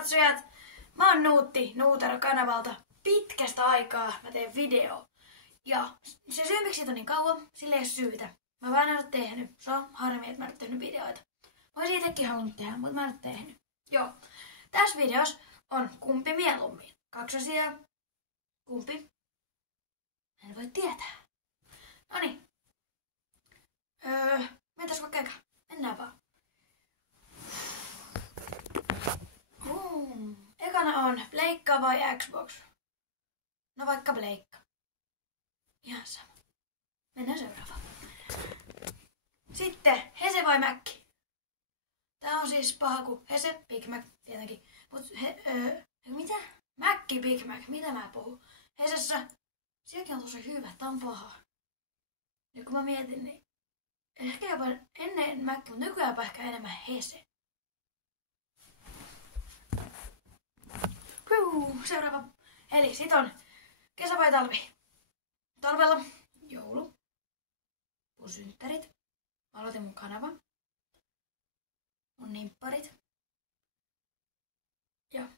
katsojat! Mä oon Nuutti Nuutero-kanavalta. Pitkästä aikaa mä teen video. Ja se syy miksi siitä on niin kauan, sillä ei ole syytä. Mä vaan en ole tehnyt. Se on harmi, että mä en ole tehnyt videoita. Mä oisin itsekin halunnut tehdä, mutta mä en ole tehnyt. Joo. Tässä videossa on kumpi mieluummin. 2 asiaa. Kumpi? En voi tietää. Noniin. Mentäis vaikka eka. Mennään vaan. Ekana on pleikka vai Xbox? No vaikka pleikka. Ihan sama. Mennään seuraavaan. Sitten Hese vai Mäkki? Tää on siis paha kuin Hese, Big Mac tietenkin. Mut mitä? Mäkki, Big Mac, mitä mä puhun? Hesessä, sielläkin on tosi hyvä, tää on paha. Ja kun mä mietin, niin ehkä jopa ennen Mäkki, mutta nykyään ehkä enemmän Hese. Seuraava. Eli sit on kesä vai talvi? Talvella joulu. Mun synttärit. Mä aloitin mun kanavan. Mun nimpparit. Ja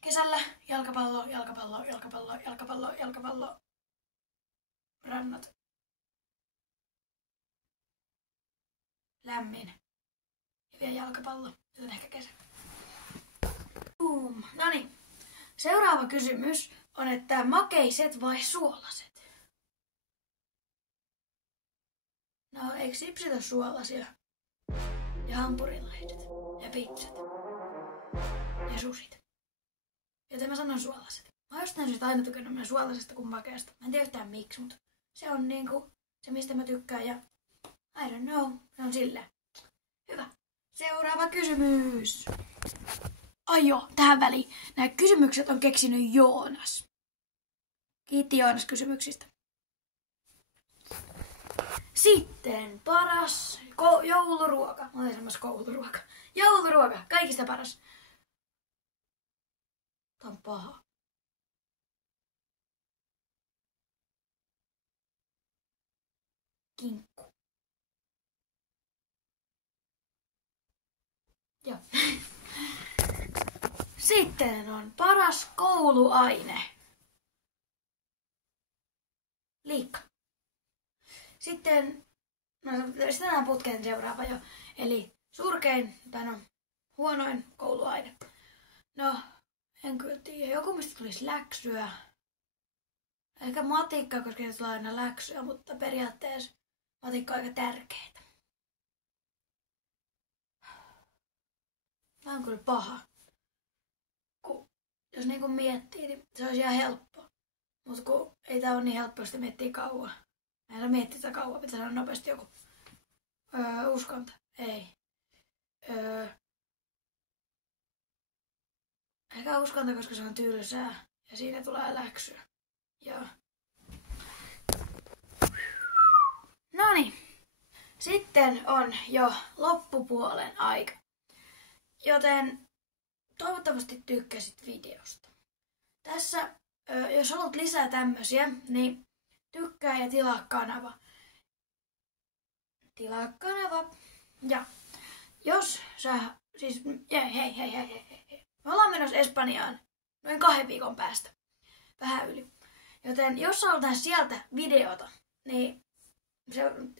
kesällä jalkapallo, jalkapallo, jalkapallo, jalkapallo, jalkapallo. Rannat. Lämmin. Ja vielä jalkapallo. Joten ehkä kesä. Noniin. Seuraava kysymys on, että makeiset vai suolaset? No, eikö sipsit ole suolasia? Ja hampurilaiset. Ja pizzat. Ja susit. Joten mä sanon suolaset. Mä oon jostain syystä aina tykännyt myös suolasesta kuin makeasta. Mä en tiedä yhtään miksi, mutta se on niinku se, mistä mä tykkään. Ja I don't know. Se on silleen. Hyvä. Seuraava kysymys. Ai joo, tähän väliin. Nämä kysymykset on keksinyt Joonas. Kiitti Joonas kysymyksistä. Sitten paras jouluruoka. Mä olin semmoista kouluruoka. Jouluruoka, kaikista paras. Tää on paha. Kinkku. Joo. Sitten on paras kouluaine. Liikka. Sitten, no sitä on putkeen seuraava jo. Eli surkein, tai no huonoin kouluaine. No, en kyllä tiedä. Joku mistä tulisi läksyä. Ehkä matikka, koska se tulee aina läksyä, mutta periaatteessa matikka on aika tärkeitä. Tämä on kyllä paha. Jos niinku miettii, niin se olisi ihan helppo. Mutta kun ei tää ole niin helppo, sitä miettii kauan. Mä en ole miettinyt sitä kauan, pitää sanoa nopeasti joku. Uskonto. Ei. Ehkä uskonto, koska se on tylsää. Ja siinä tulee läksyä. Joo. Noniin. Sitten on jo loppupuolen aika. Joten toivottavasti tykkäsit videosta. Tässä, jos haluat lisää tämmösiä, niin tykkää ja tilaa kanava. Tilaa kanava. Ja jos sä, siis hei. Me ollaan menossa Espanjaan noin 2 viikon päästä. Vähän yli. Joten jos sä haluat sieltä videota, niin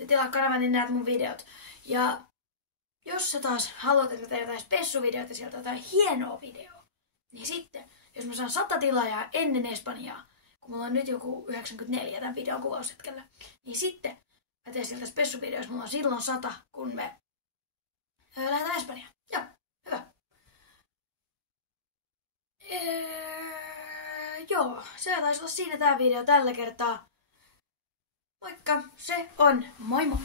tilaa kanavan, niin näet mun videot. Ja jos sä taas haluat, että mä teen jotain spessuvideoita sieltä, jotain hienoa videoa, niin sitten, jos mä saan 100 tilaajaa ennen Espanjaa, kun mulla on nyt joku 94 tämän videon kuvaushetkellä, niin sitten mä teen sieltä spessuvideoissa, mulla on silloin 100, kun me lähdetään Espanjaan. Joo, hyvä. Joo, se taisi olla siinä tää video tällä kertaa. Moikka, se on moi moi!